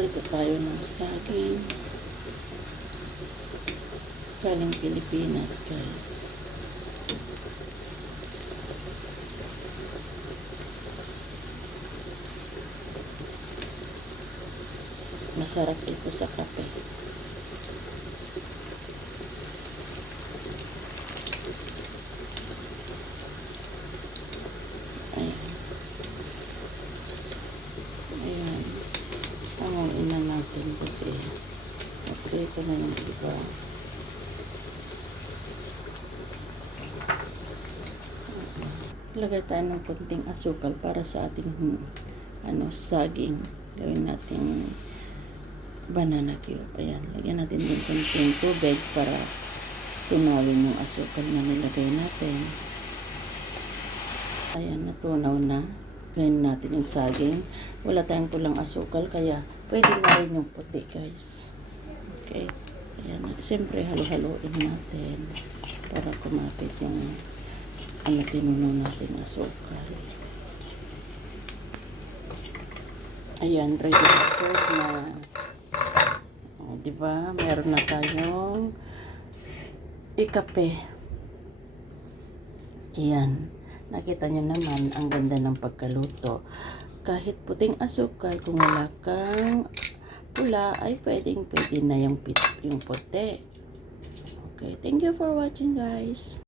Magprito tayo ng saging. Galing Pilipinas, guys. Masarap ito sa kape. Ayan. Ayan. Panguin na natin kasi maprito na yung iba. Lagay tayo ng konting asukal para sa ating saging. Gawin natin banana cube. Ayan. Lagyan natin din konting tubig para tunawin yung asukal na nilagay natin. Ayan, natunaw na. Gawin natin yung saging. Wala tayong pulang asukal, kaya pwede na rin yung puti, guys. Okay. Ayan. Siyempre, halo-haloin natin para kumapit yung tinuno natin asukal. Ayan, ready to serve na. O, diba? Meron na tayong ikape. Ayan. Nakita nyo naman ang ganda ng pagkaluto. Kahit puting asukal, kung wala kang pula, ay pwede na yung puti. Okay, thank you for watching, guys.